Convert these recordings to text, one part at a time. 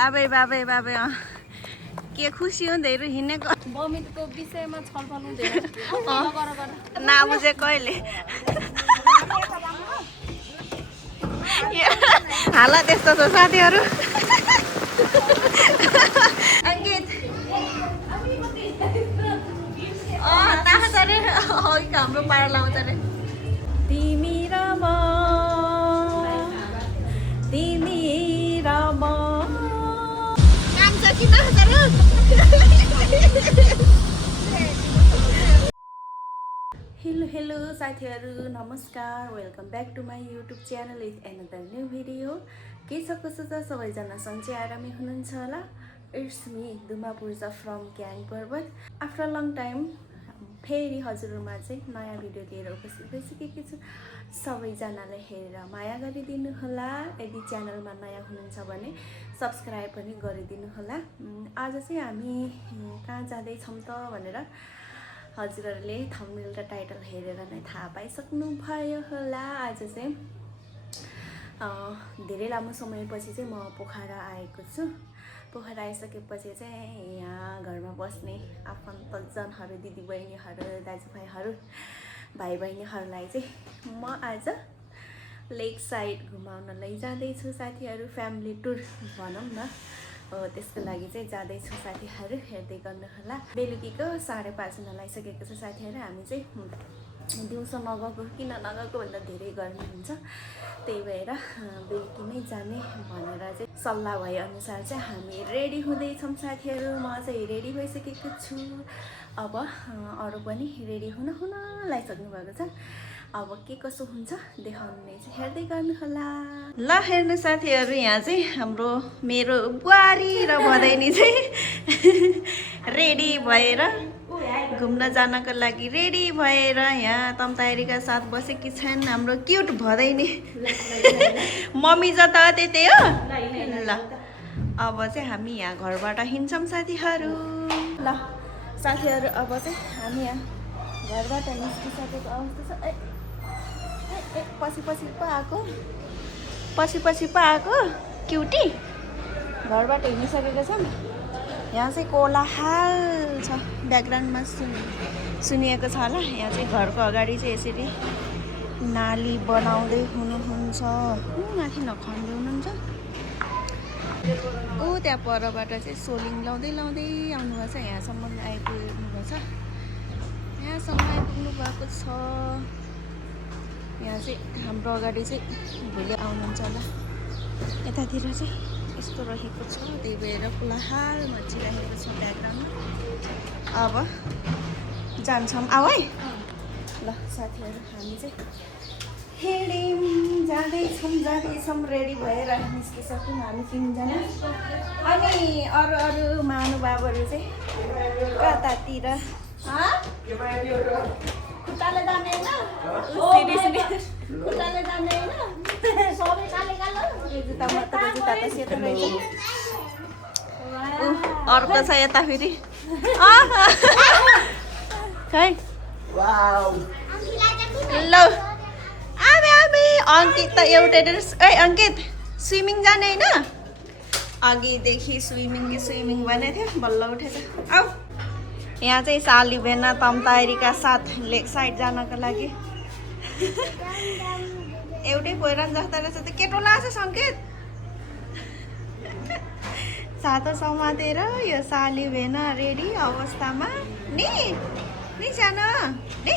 बाबै बाबै बाबै के खुसी हुँदैहरू हिँडेको बमितको विषयमा छलफल हुँदैन नबुझे कहिले हालत यस्तो छ साथीहरू अङ्कित तास अरे हाम्रो पारा लाउँछ अरे तिमी र म काम छ कि तासहरू हेलो साथीहरू नमस्कार welcome back to my YouTube channel with another new video के छ कसो छ सबैजना सन्चै आरामै हुनुहुन्छ होला it's me Duma Puja from Kyang Parbat after long time फेरि हजुरहरूमा चाहिँ नयाँ भिडियो लिएर उपस्थित भइसकेकी छु सबैजनाले हेरेर माया गरिदिनु होला यदि च्यानलमा नयाँ हुनुहुन्छ भने सब्सक्राइब पनि गरिदिनु होला आज चाहिँ हामी कहाँ जाँदैछौँ त भनेर हजुरहरूले थम्बनेल र टाइटल हेरेर नै थाहा पाइसक्नु भयो होला आज चाहिँ धेरै लामो समयपछि चाहिँ म पोखरा आएको छु पोखरा आइसकेपछि चाहिँ यहाँ घरमा बस्ने आफन्तजनहरू दिदीबहिनीहरू दाजुभाइहरू भाइ बहिनीहरूलाई चाहिँ म आज लेक साइड घुमाउन लैजाँदैछु साथीहरू फ्यामिली टुर भनौँ न त्यसको लागि चाहिँ जाँदैछु साथीहरू हेर्दै गर्नुहोला बेलुकीको 5:30 हुन लागिसकेको छ साथीहरू हामी चाहिँ दिउँसो नगएको किन नगएको भन्दा धेरै गर्मी हुन्छ त्यही भएर बेलुकी नै जाने भनेर चाहिँ सल्लाह भएअनुसार चाहिँ हामी रेडी हुँदैछौँ साथीहरू म चाहिँ रेडी भइसकेको छु अब अरू पनि रेडी हुन लागिसक्नु भएको छ अब के कसो हुन्छ देखाउने चाहिँ हेर्दै गर्नुहोला ल हेर्नु साथीहरू यहाँ चाहिँ हाम्रो मेरो बुहारी र भदैनी चाहिँ रेडी भएर घुम्न जानको लागि रेडी भएर यहाँ तम्तारीका साथ बसेकी छन् हाम्रो क्युट भदैनी मम्मी जता त्यतै हो ल अब चाहिँ हामी यहाँ घरबाट हिँड्छौँ साथीहरू ल साथीहरू अब चाहिँ हामी यहाँ घरबाट निस्किसकेको अवस्था छ पछि पो आएको क्युटी घरबाट हिँडिसकेको छौँ यहाँ चाहिँ कोलाहाल छ ब्याकग्राउन्डमा सुनिएको छ होला यहाँ चाहिँ घरको अगाडि चाहिँ यसरी नाली बनाउँदै हुनुहुन्छ माथि नखन्दै हुनुहुन्छ त्यहाँ परबाट चाहिँ सोलिङ लाउँदै आउनुभएको छ यहाँसम्म आइपुग्नु भएको छ यहाँसम्म आइपुग्नु भएको छ यहाँ चाहिँ हाम्रो अगाडि चाहिँ भोलि आउनुहुन्छ होला यतातिर चाहिँ यस्तो रहेको छ त्यही भएर कोलाहाल मचिरहेको छ ब्याकग्राउन्डमा अब जान्छौँ आऊ है ल साथीहरू हामी चाहिँ जाँदैछौँ रेडी भएर निस्किसक्यौँ हामी 3 जना अनि अरू महानुभावहरू चाहिँ कतातिर खुट्टाले जाने होइन खुट्टाले जाने होइन सबै काले कालो जुत्ता त सेतो रहेछ अर्को छ यता फेरि खै ल आमे अङ्कित त एउटै ड्रेस अङ्कित स्विमिङ जाने होइन अघिदेखि स्विमिङ भनेको थियो बल्ल उठेछ आऊ यहाँ चाहिँ साली भेना तम्तारीका साथ लेक साइड जानको लागि एउटै पहिरन जस्तो रहेछ त केटो लाग्छ सङ्केत सातो समातेर यो साली भेना रेडी अवस्थामा नि सानो नि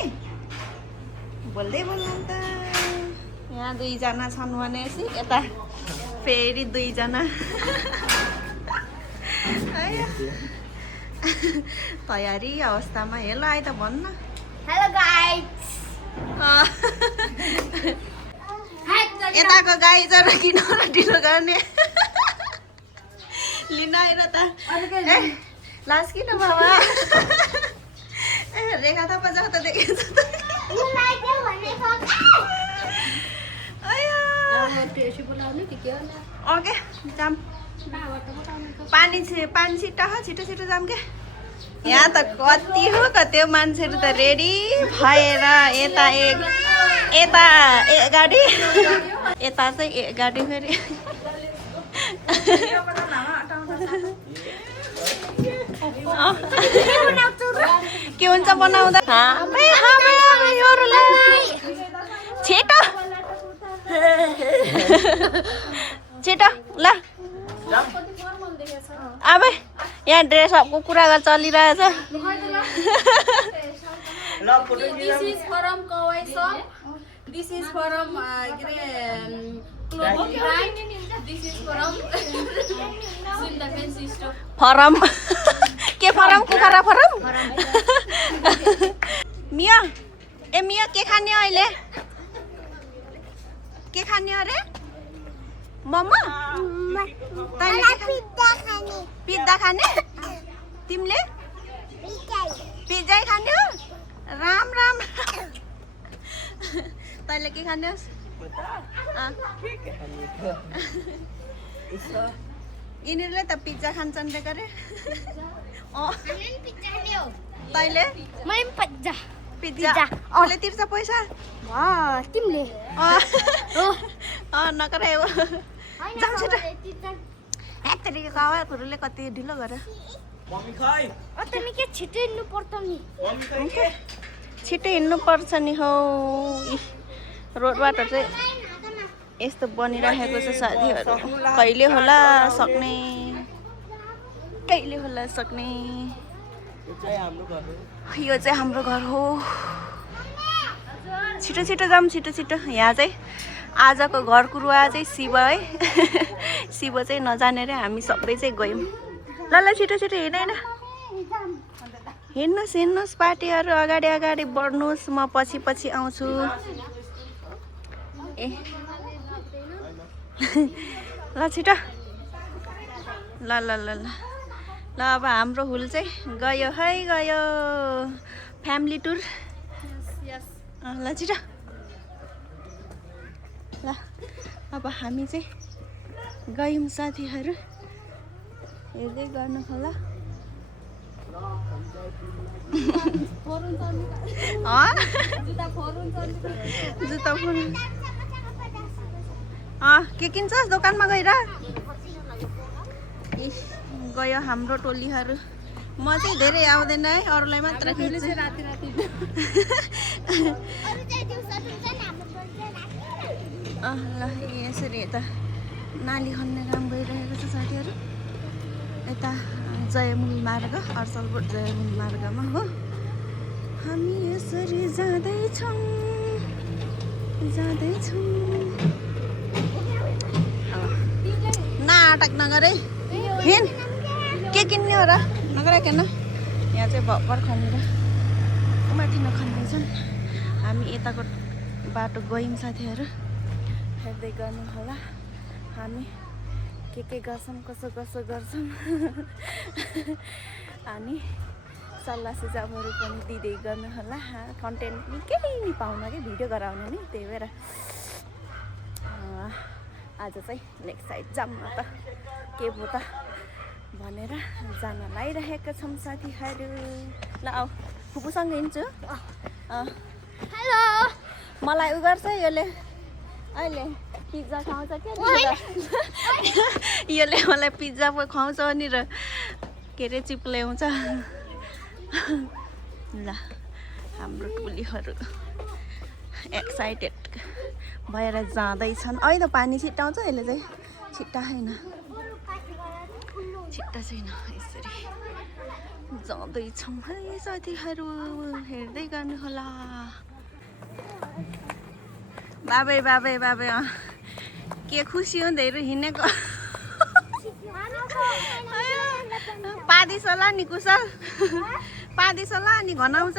बोल्दै बोल्नु त यहाँ 2 जना छन् भनेपछि यता फेरि 2 जना तयारी अवस्थामा हेलो आइ त भन्न हेलो गाइस यताको गाई जरा किन ढिलो गर्ने लिन आएर त लास किन बाबा रेखा थापा जस्तो देखेको छ ओके जाम पानी छिटो छिटो जाम के यहाँ त कति हो त्यो मान्छेहरू त रेडी भएर यता गाडी यता चाहिँ गाडी फेरि के हुन्छ बनाउँदा छिटो छिटो ल अब यहाँ ड्रेसअपको कुरा गर् चलिरहेछ This is from Kawai shop. This is from clothing brand. This is from Sinta Fancy Store. Form के फरम कुखुरा फरम मिया ए मिया के खाने अहिले के खाने अरे मम्मा तैँले पिज्जा खाने तिमीले पिज्जै खाने हो राम राम तैँले के खाने होस् यिनीहरूले त पिज्जा खान्छन् रे गरे तैँले पिज्जा कसले तिर्छ पैसा तिमीले नगरे जाउँ छिटो हेत्तेरिको कावाहरूले कति ढिलो गर छिटो हिँड्नु पर्छ नि छिटो हिँड्नु पर्छ नि हौ रोडबाट चाहिँ यस्तो बनिरहेको छ साथीहरू कहिले होला सक्ने यो चाहिँ हाम्रो घर हो छिटो छिटो जाऊँ छिटो छिटो यहाँ चाहिँ आजको घर कुरुवा चाहिँ शिव है शिव चाहिँ नजाने रे हामी सबै चाहिँ गयौँ ल छिटो छिटो हिँड्नुहोस् पार्टीहरू अगाडि अगाडि बढ्नुहोस् म पछि पछि आउँछु ए ल छिटो ल ल ल ल ल अब हाम्रो हुल चाहिँ गयो है गयो फ्यामिली टुर ल छिटो ल अब हामी चाहिँ गयौँ साथीहरू हेर्दै गर्नु होला जुत्ता फोन के किन्छस् दोकानमा गएर गयो हाम्रो टोलीहरू म चाहिँ धेरै आउँदैन है अरूलाई मात्र खिच्छु ल यसरी यता नाली खन्ने काम भइरहेको छ साथीहरू यता जयमुल मार्ग अर्सलकोट जयमुल मार्गमा हो हामी यसरी जाँदैछौँ नाटक नगरे हिँड के किन्ने हो र नगराकन यहाँ चाहिँ भर्खर खनेर माथि नखन्दैछन् हामी यताको बाटो गयौँ साथीहरू हेर्दै गर्नु होला हामी के गर्छौँ कसो गर्छौँ अनि सल्लाह सुझावहरू पनि दिँदै गर्नु होला कन्टेन्ट निकै नि पाउन कि भिडियो गराउनु नि त्यही भएर आज चाहिँ नेक्स्ट साइड जाऊँ न त के भो त भनेर जान लागिरहेका छौँ साथीहरू ल आऊ फुपूसँग हिँड्छु हेलो मलाई उ गर्छ यसले अहिले पिज्जा खुवाउँछ क्या यसले मलाई पिज्जा पो खुवाउँछ नि र के अरे चिप्ल्याउँछ ल हाम्रो टोलीहरू एक्साइटेड भएर जाँदैछन् अहिले त पानी छिट्टाउँछ यसले चाहिँ छिट्टा छैन यसरी जाँदैछौँ है साथीहरू हेर्दै गर्नु होला बाबे के खुसी हुँदैहरू हिँडेको पादिस होला नि कुशल पादिस होला अनि घनाउँछ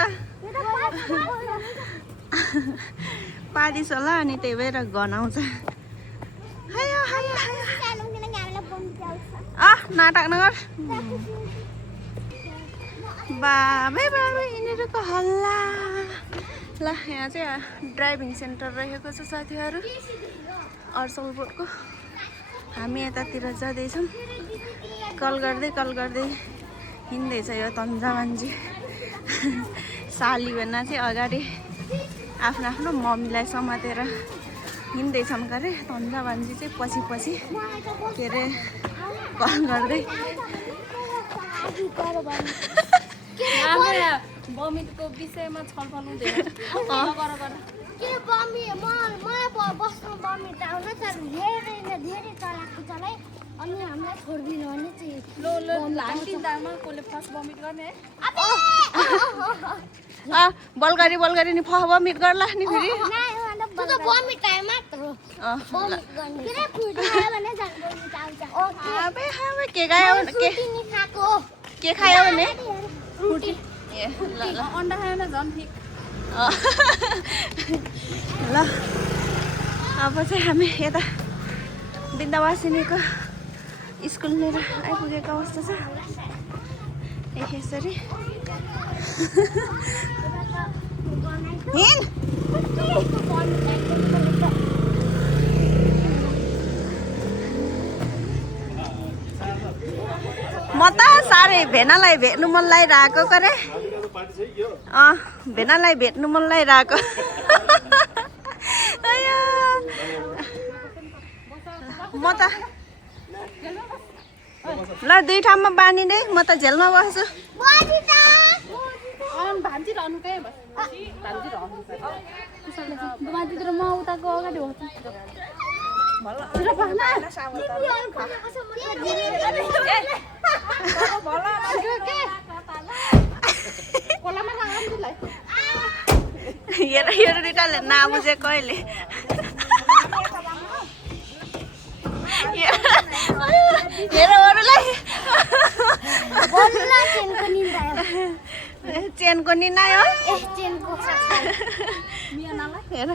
पादिस होला अनि त्यही भएर घनाउँछ नाटक नगर बाबे यिनीहरूको हल्ला ल यहाँ चाहिँ ड्राइभिङ सेन्टर रहेको छ साथीहरू अर्सलकोटको हामी यतातिर जाँदैछौँ कल गर्दै हिँड्दैछ यो तन्जा मान्छे साली भन्ना चाहिँ अगाडि आफ्नो मम्मीलाई समातेर हिँड्दैछन् गरे तन्जा भान्जी चाहिँ पछि पछि के अरे कल गर्दै बमितको विषयमा छलफल हुँदैन के बमी मलाई बस्नु बमिट आउन तर धेरै चलाएको चलाइ अनि हामीलाई छोड्दिनु भने चाहिँ लान्टी दामा कसले फर्स्ट बमिट गर्ने बलगरी नि बमिट गर्ला नि फेरि त बमिट टाइम मात्र बमिट गर्ने के फुट खायो भने झन् बमिट आउँछ अबे के खायो नि खाको के खायो भने फ्रुटी ए ल अन्डा खाएन झन् ठिक ल अब चाहिँ हामी यता बिन्दावासिनीको स्कुल लिएर आइपुगेको अवस्था छ यसरी म त साह्रै भेनालाई भेट्नु मन लागिरहेको करे भेनालाई भेट्नु मन लागिरहेको म त ल दुई ठाउँमा बाँधिँदै म त झेलमा बस्छु बाँधितिर म उताको अगाडि हेर हेर रिटाले नबुझे कहिले हेर अरूलाई चेनको निन्दा आयो हेर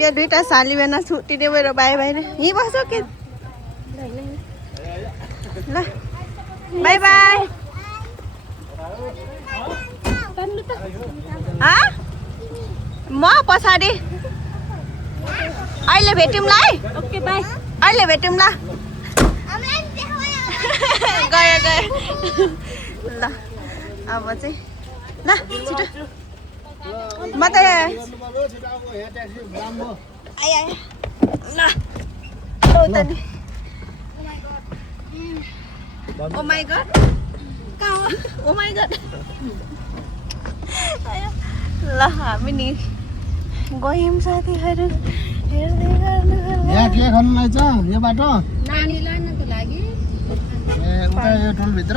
यो दुईटा साली बेना छुट्टिने मेरो बाई बाहिर यहीँ बस्छौ के ल बाई बाई म पछाडि अहिले भेटौँला है ओके बाई अहिले भेटौँला गयो गयो ल अब चाहिँ ल छिटो म त आइ ल त नि ओ माई गड कहाँ हो ओ माई गड ल हामी नि गयौँ साथीहरू हेर्दै गर्नु यहाँ के खानु लाग्छ यो बाटो नानी लानको लागि ए उता यो टोलभित्र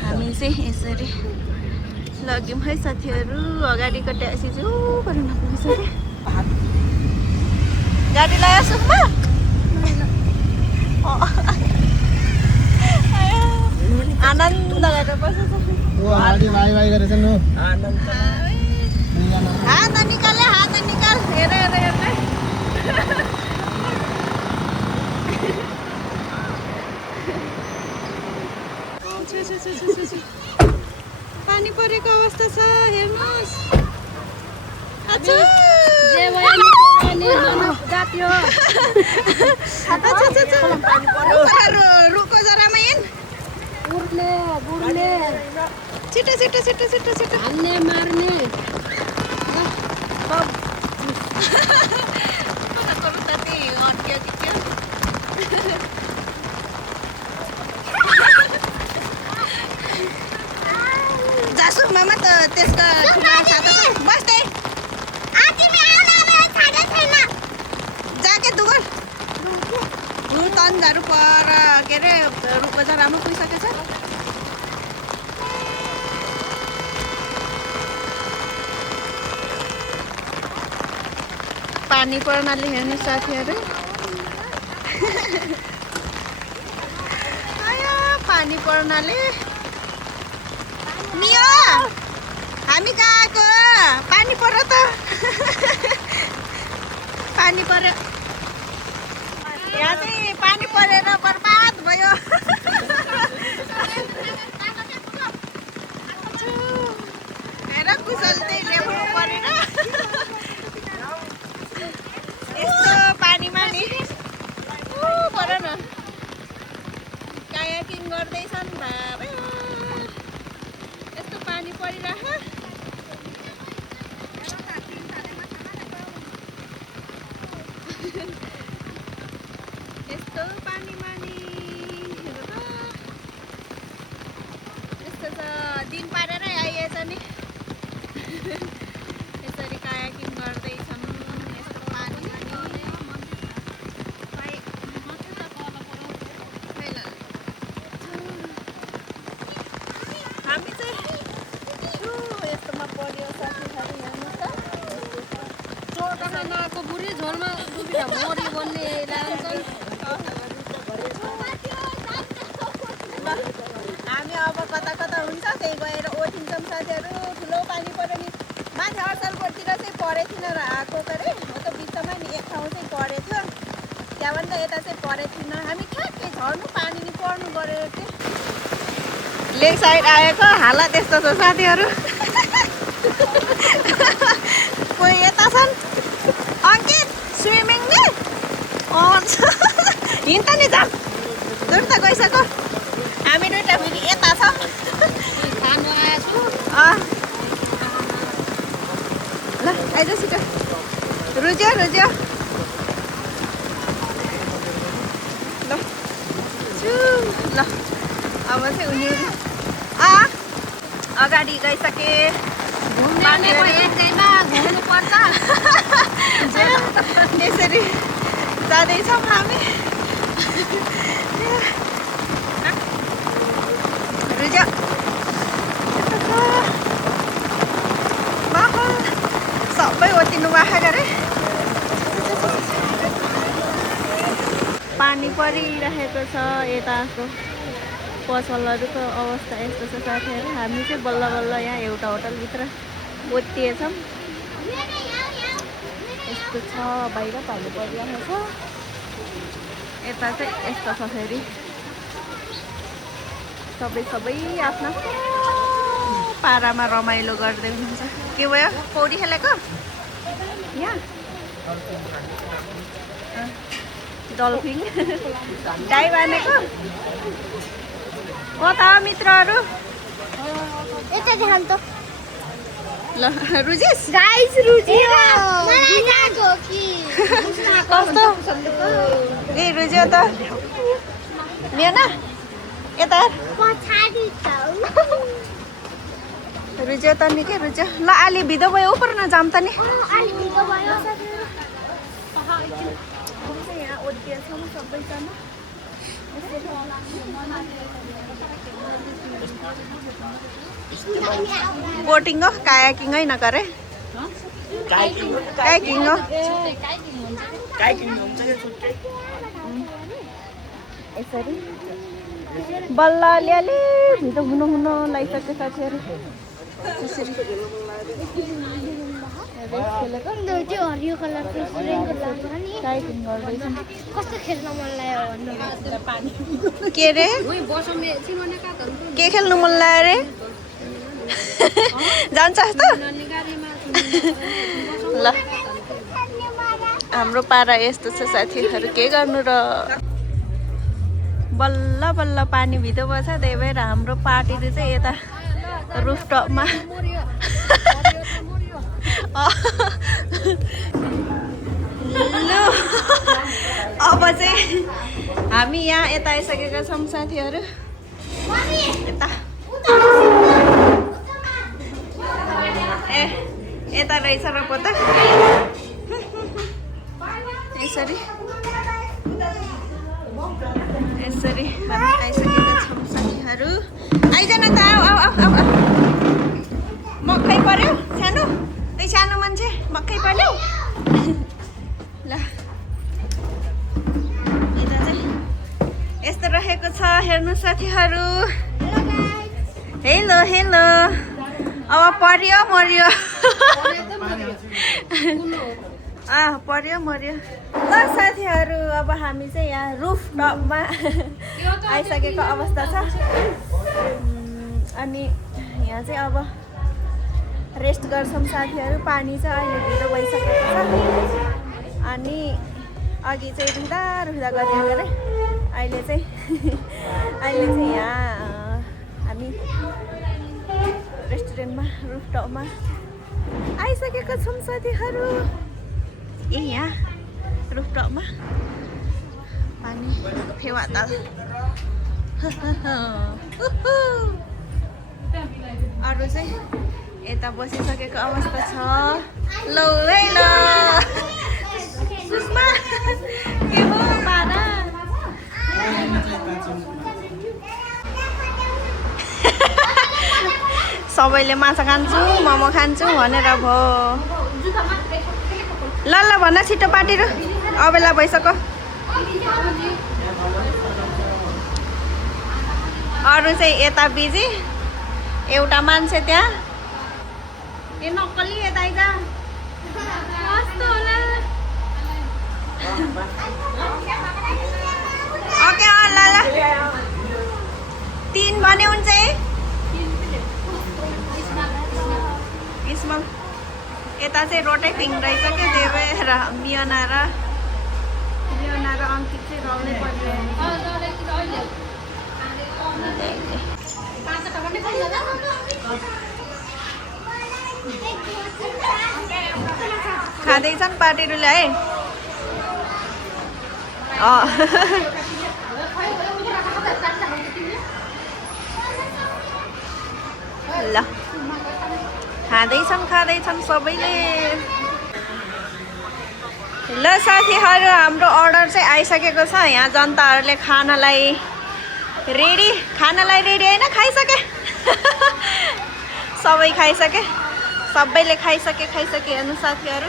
हामी चाहिँ यसरी लग्यौँ है साथीहरू अगाडिको ट्याक्सी चाहिँ ऊ गरेर पुगिसक्यो गाडी लगायो सुक्मा आनन्द गरेर बसेछ ओ हाडी भाइ भाइ गरेछ नि हात निकाल हेर हेर हेर पानी परेको अवस्था छ हेर्नुहोस् रुको जरामा हिँड छिटो छिटो छिटो छिटो छिटो हाल्ने मार्ने जासुमा त त्यसका बस्दै जाके दुगल तन्जाहरू पर के अरे रुखको जरामा पुगिसकेछ पानी पर्नाले हेर्नु साथीहरू पानी पर्नाले मियो हामी गएको पानी पर्यो त पानी पर्यो यहाँ चाहिँ पानी परेर बर्बाद भयो हेर कुशल चाहिँ ल्याउनु परेन यस्तो पानीमा नि पऱ्यो न कायाकिङ गर्दैछन् भाइ यस्तो पानी परिरह नि यसरी कायाकिङ गर्दैछन् यस्तो पानी हामी चाहिँ यस्तोमा पर्यो साथीहरू हेर्नु त चोटको बुढी झोलमा मोरी बन्ने लान्छन् हामी अब कता कता हुन्छ त्यही गएर ओठिन्छौँ साथीहरू ठुलो पानी पऱ्यो नि माथि अर्सलकोटतिर चाहिँ परेको थिएन र आएको अरे हो त बिचमा नि एक ठाउँ चाहिँ परेको थियो त्यहाँभन्दा यता चाहिँ परेको थिएन हामी ठ्याक्कै झर्नु पानी नि पर्नु गऱ्यो कि लेक साइड आएको हालत यस्तो छ साथीहरू कोही यता छन् अङ्कित स्विमिङ नि हिँड्छ नि जाम दुर्त गइसक्यो हामी दुइटा फेरि यता छौँ खानु आएछु ल आइज छिटो रुज्यो रुज्यो ल ल अब चाहिँ उनीहरू अगाडि गइसके घुम्ने एकैमा घुम्नु पर्छ यसरी जाँदैछौँ हामी रुज्यो सबै ओतिनु वाखा गरे पानी परिरहेको छ यताको पसलहरूको अवस्था यस्तो छ साथीहरू हामी चाहिँ बल्ल बल्ल यहाँ एउटा होटलभित्र ओतिएछौँ यस्तो छ बाहिर पानी परिरहेको छ यता चाहिँ यस्तो छ फेरि सबै आफ्नो पारामा रमाइलो गर्दै हुनुहुन्छ के भयो पौडी खेलेको यहाँ डल्फिन डाइभ हानेको कता मित्रहरू यता ध्यान त ल रुजिस गाइस रुजियो मलाई जाको कि कस्तो ए रुजियो त लिएन यता पछाडी छ रुजियो त निकै रुजियो ल अलि भिदो भयो उपर न जाम त नि अलि भिगो भयो यहाँ ओदिएछौँ सबैजना बोटिङ हो कायाकिङ होइन गरे कायाकिङ हो यसरी बल्ल अलिअलि भित्र हुनु लागिसक्यो साथीहरू यसरी खेलेको त्यो हरियो कलरको रेनको लाग्छ नि कायाकिङ गर्दैछौँ कस्तो खेल्न मन लाग्यो भन्नु के रे के खेल्नु मन लाग्यो रे जान्छ जस्तो ल हाम्रो पारा यस्तो छ साथीहरू के गर्नु र बल्ल बल्ल पानी भित्र बस्छ त्यही भएर हाम्रो पार्टीले चाहिँ यता रुफटपमा ल अब चाहिँ हामी यहाँ यता आइसकेका छौँ साथीहरू यता ए यता रहेछ र पोता यसरी यसरी हामी आइसकेका छौँ साथीहरू आइज न त आऊ आऊ आऊ आऊ मकै पर्यो सानो त्यही सानो मान्छे मकै पर्यो ल यता चाहिँ यस्तो रहेको छ हेर्नु साथीहरू हेलो हेलो अब पर्यो मर्यो पर्यो मर्यो ल साथीहरू अब हामी चाहिँ यहाँ रुफटपमा आइसकेको अवस्था छ अनि यहाँ चाहिँ अब रेस्ट गर्छौँ साथीहरू पानी चाहिँ अहिले ढिलो भइसकेको छ अनि अघि चाहिँ रुँदा गर्दै गरे अहिले चाहिँ यहाँ हामी रेस्टुरेन्टमा रुफटपमा आइसकेका छौँ साथीहरू ए यहाँ रुफटपमा पानी फेवा ताल अरू चाहिँ यता बसिसकेको अवस्था छ। लौ है ल सुषमा के हो पारा सबैले माछा खान्छु मोमो खान्छु भनेर भयो। ल ल भन्न छिटो पार्टीहरू अबेला भइसक्यो। अरू चाहिँ यता बिजी एउटा मान्छे त्यहाँ ए नक्कली यता आइज कस्तो होला ओके ल ल 3 भने हुन्छ है स्मल यता चाहिँ रोटेटिङ रहेछ क्या त्यही भएर मियोना र अङ्कित चाहिँ रहनै परिरहेको खाँदैछन् पार्टीहरूले है ल खाँदैछन् सबैले। ल साथीहरू हाम्रो अर्डर चाहिँ आइसकेको छ। यहाँ जनताहरूले खानालाई रेडी होइन खाइसके सबै खाइसके सबैले खाइसके हेर्नु साथीहरू।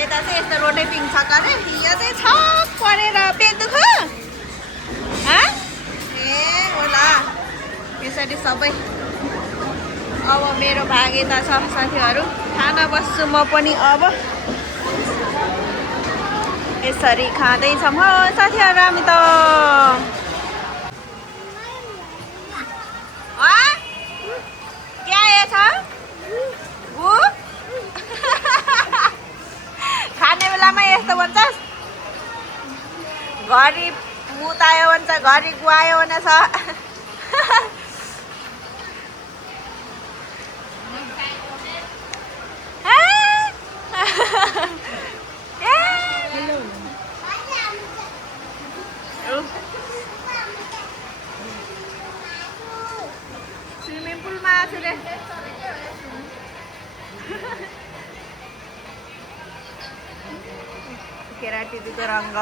यता चाहिँ यस्तो रोटेटिङ छ अरे यो चाहिँ छ परेर पेट दुख ए होला यसरी सबै। अब मेरो भाग यता छ साथीहरू खाना बस्छु म पनि अब यसरी खाँदैछौँ हो साथीहरू हामी त क्या छ खाने बेलामा यस्तो भन्छस् घरि मुतायो भन्छ घरि गुवायो भने छ स्विमिङ पुलमा छु रे केराटिदीको रङ्ग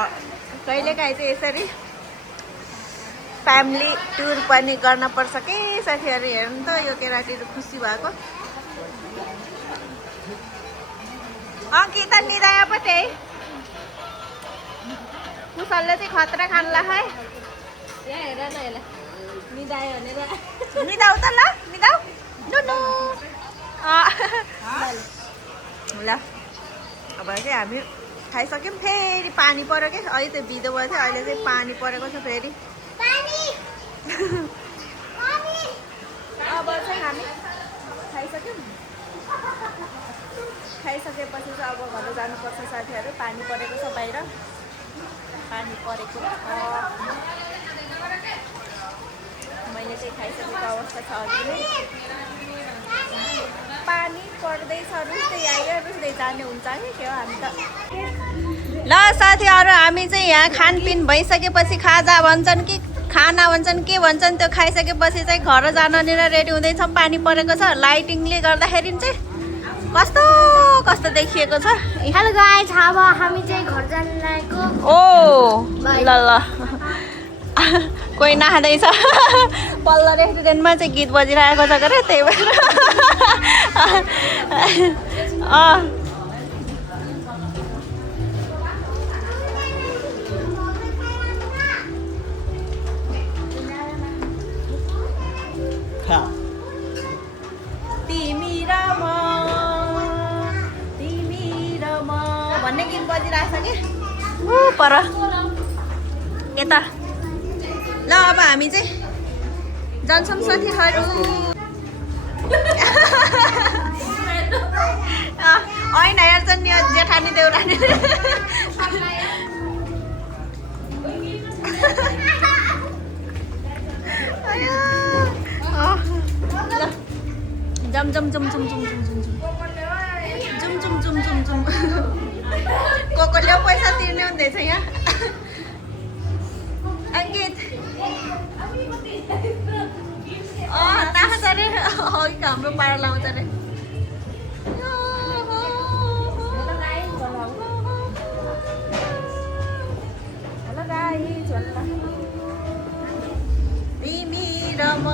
कहिलेकाहीँ चाहिँ यसरी फ्यामिली टुर पनि गर्न पर्छ के साथीहरू। हेर्नु त यो केराटिदी खुसी भएको अङ्कित निदाया पो त्यही कुशलले चाहिँ खतरा खानला है हेर न यसलाई निदायो भनेर निदाउ त ल निदाउ नुनु ल अब चाहिँ हामी खाइसक्यौँ। फेरि पानी पऱ्यो क्या अहिले त भिदो भयो थियो अहिले चाहिँ पानी परेको छ फेरि अब चाहिँ हामी खाइसकेपछि चाहिँ अब घर जानुपर्छ साथीहरू। पानी परेको छ बाहिर पानी परेको छ मैले चाहिँ खाइसकेको अवस्था छ अघि नै पानी पर्दैछ रुच्दै आयो रुच्दै जाने हुन्छ कि के हो हामी त। ल साथीहरू हामी चाहिँ यहाँ खानपिन भइसकेपछि खाजा भन्छन् कि खाना भन्छन् के भन्छन् त्यो खाइसकेपछि चाहिँ घर जानेर रेडी हुँदैछौँ। पानी परेको छ लाइटिङले गर्दाखेरि चाहिँ कस्तो देखिएको छ। हेलो गाइस अब हामी चाहिँ घर जान लागेको ओ ल कोही नखाँदैछ पल्लो रेस्टुरेन्टमा चाहिँ गीत बजिरहेको छ गरे त्यही भएर तिमी र म भन्ने गीत बजिरहेको छ कि पर यता। ल अब हामी चाहिँ जान्छौँ साथीहरू। होइन हेर्छन् नि जेठानी देउरानी जम जम जम जम जम जम जम जम जम जम जम जम जम कोको ल्याउ पैसा तिर्ने हुँदैछ यहाँ अङ्कित नाच अरे हाम्रो पारा लाउँछ अरे तिमी र म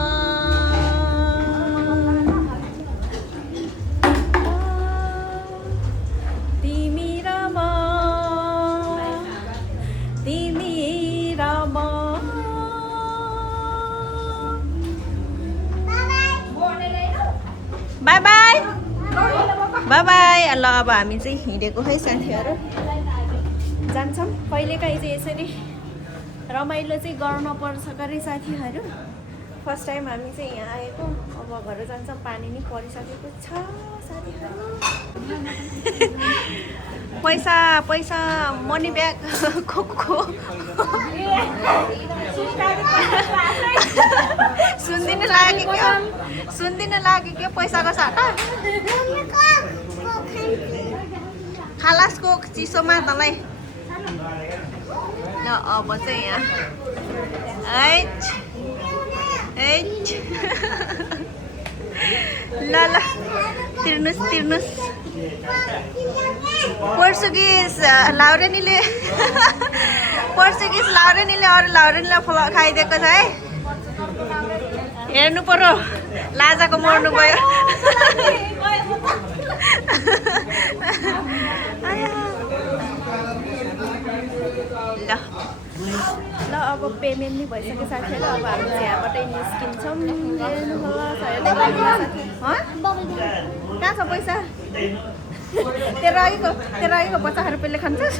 तिमी र म तिमी र म बाई बाई बाई बाई ल अब हामी चाहिँ हिँडेको है साथीहरू जान्छौँ कहिलेकाहीँ चाहिँ यसरी रमाइलो चाहिँ गर्न पर्छ गरे साथीहरू फर्स्ट टाइम हामी चाहिँ यहाँ आएको अब घर जान्छौँ पानी नि परिसकेको छ साथीहरू पैसा पैसा मनी ब्याग खोको सुन्दिनु लाग्यो के पैसाको साटा खालासको चिसोमा तँलाई ल अब चाहिँ यहाँ ल तिर्नुहोस् पोर्चुगिज लाउरेनीले अरू लाउरेनीलाई खाइदिएको छ है हेर्नु पर्यो लाजाको मर्नु गयो ल अब पेमेन्ट नि भइसक्यो साथीहरू अब हामी चाहिँ यहाँबाटै निस्किन्छौँ हेर्नु होला कहाँ छ पैसा तेरो अघिको 50 रुपियाँले खान्छस्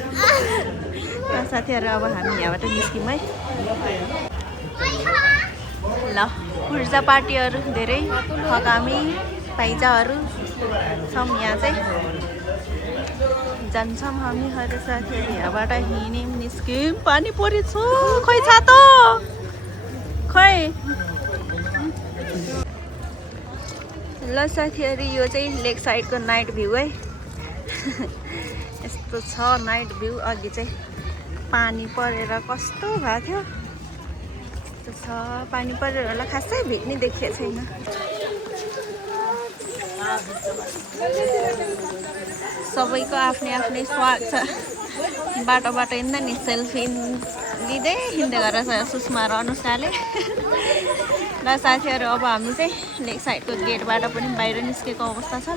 साथीहरू अब हामी यहाँबाट निस्क्यौँ है ल पूर्जा पार्टीहरू धेरै हगामी पाइजाहरू छौँ यहाँ चाहिँ जान्छौँ हामीहरू साथीहरू यहाँबाट हिँड्यौँ निस्क्यौँ पानी परेछ खोइ छातो खै ल साथीहरू यो चाहिँ लेक साइडको नाइट भ्यू है यस्तो छ नाइट भ्यू अघि चाहिँ पानी परेर कस्तो भएको थियो यस्तो छ पानी परेर होला खासै भिड नि देखिएको छैन सबैको आफ्नै स्वाद छ बाटो हिँड्दा नि सेल्फी लिँदै गरेर सुषमा र अनुष्काले ल साथीहरू अब हामी चाहिँ लेक साइडको गेटबाट पनि बाहिर निस्केको अवस्था छ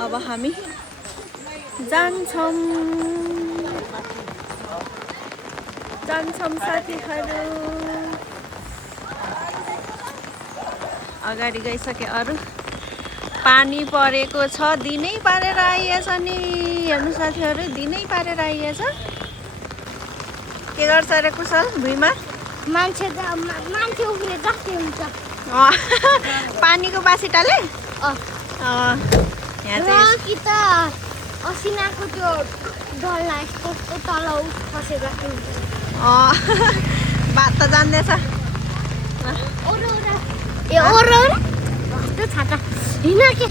अब हामी जान्छौँ साथीहरू अगाडि गइसके अरू पानी परेको छ दिनै पारेर आइएछ नि हेर्नु साथीहरू दिनै पारेर आइएछ के गर्छ अरे कुशल भुइँमा मान्छे उफ्रे जस्तै हुन्छ पानीको बासिटाले यहाँ चाहिँ कि त असिनाको त्यो डल्ला यस्तो तल खसेर बात त जान्दैछ कस्तो छाता हिँड के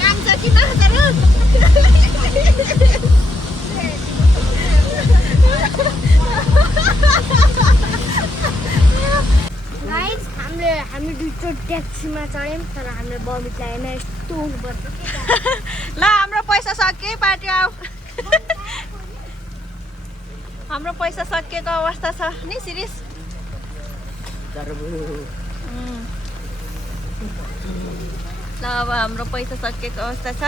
कान्छ कि नखाएर गाइस हामी दुईचोटि ट्याक्सीमा चढ्यौँ तर हामीले बमिट लागेन यस्तो हुनुपर्छ ल हाम्रो पैसा सक्यो पार्टी आऊ हाम्रो पैसा सकिएको अवस्था छ नि सिरिस ल अब हाम्रो पैसा सकिएको अवस्था छ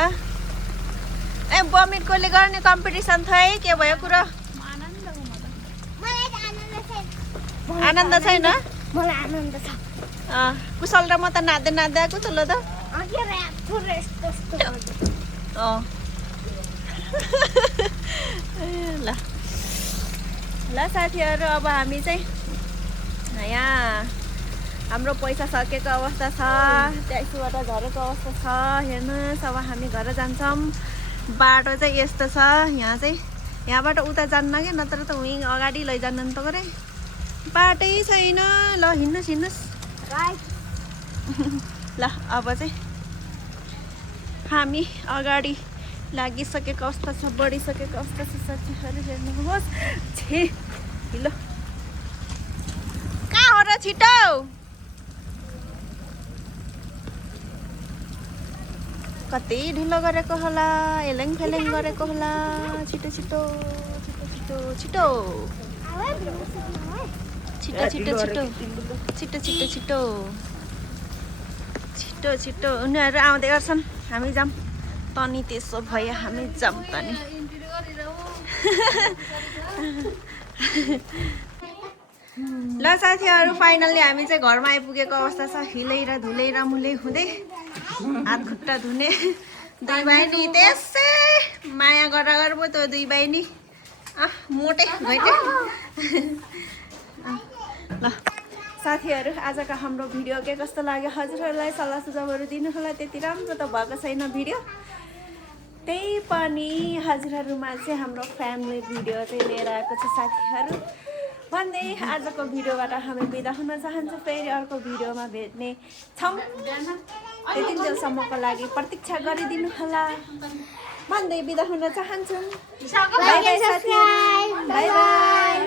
ए बमिट कसले गर्ने कम्पिटिसन थियो है के भयो कुरो आनन्द छैन मलाई आनन्द छ कुशल र म त नाच्दै आएको त ल त ल साथीहरू अब हामी चाहिँ यहाँ हाम्रो पैसा सकेको अवस्था छ ट्याक्सीबाट झरेको अवस्था छ हेर्नुहोस् अब हामी घर जान्छौँ बाटो चाहिँ यस्तो छ यहाँ चाहिँ यहाँबाट उता जान्न क्या नत्र त उहीँ अगाडि लैजानु नि त गरे बाटै छैन ल हिँड्नुहोस् ल अब चाहिँ हामी अगाडि लागिसकेको अवस्था छ, बढिसकेको अवस्था छ साथीहरू, हेर्नुहोस्। छे हिलो कहाँ हो र, छिटो कति ढिलो गरेको होला, एलेङ फेलेङ गरेको होला। छिटो छिटो छिटो छिटो छिटो छिटो छिटो छिटो छिटो छिटो छिटो छिटो छिटो उनीहरू आउँदै गर्छन्, हामी जाऊँ तनी। त्यसो भए हामी जाऊँ तनी। ल साथीहरू, फाइनल्ली हामी चाहिँ घरमा आइपुगेको अवस्था छ। हिलै र धुलै र मुलै हुँदै हात खुट्टा धुने दुई बहिनी त्यसै माया गरेर पो त्यो दुई बहिनी मोटे घैटे। ल साथीहरू, आजको हाम्रो भिडियो के कस्तो लाग्यो हजुरहरूलाई सल्लाह सुझावहरू दिनु होला। त्यति राम्रो त भएको छैन भिडियो, त्यही पनि हजुरहरूमा चाहिँ हाम्रो फ्यामिली भिडियो चाहिँ लिएर आएको छ साथीहरू भन्दै आजको भिडियोबाट हामी बिदा हुन चाहन्छौँ। फेरि अर्को भिडियोमा भेट्ने छौँ, त्यतिन्जेलसम्मको लागि प्रतीक्षा गरिदिनु होला भन्दै बिदा हुन चाहन्छौँ। बाई बाई साथीहरू, बाई बाई।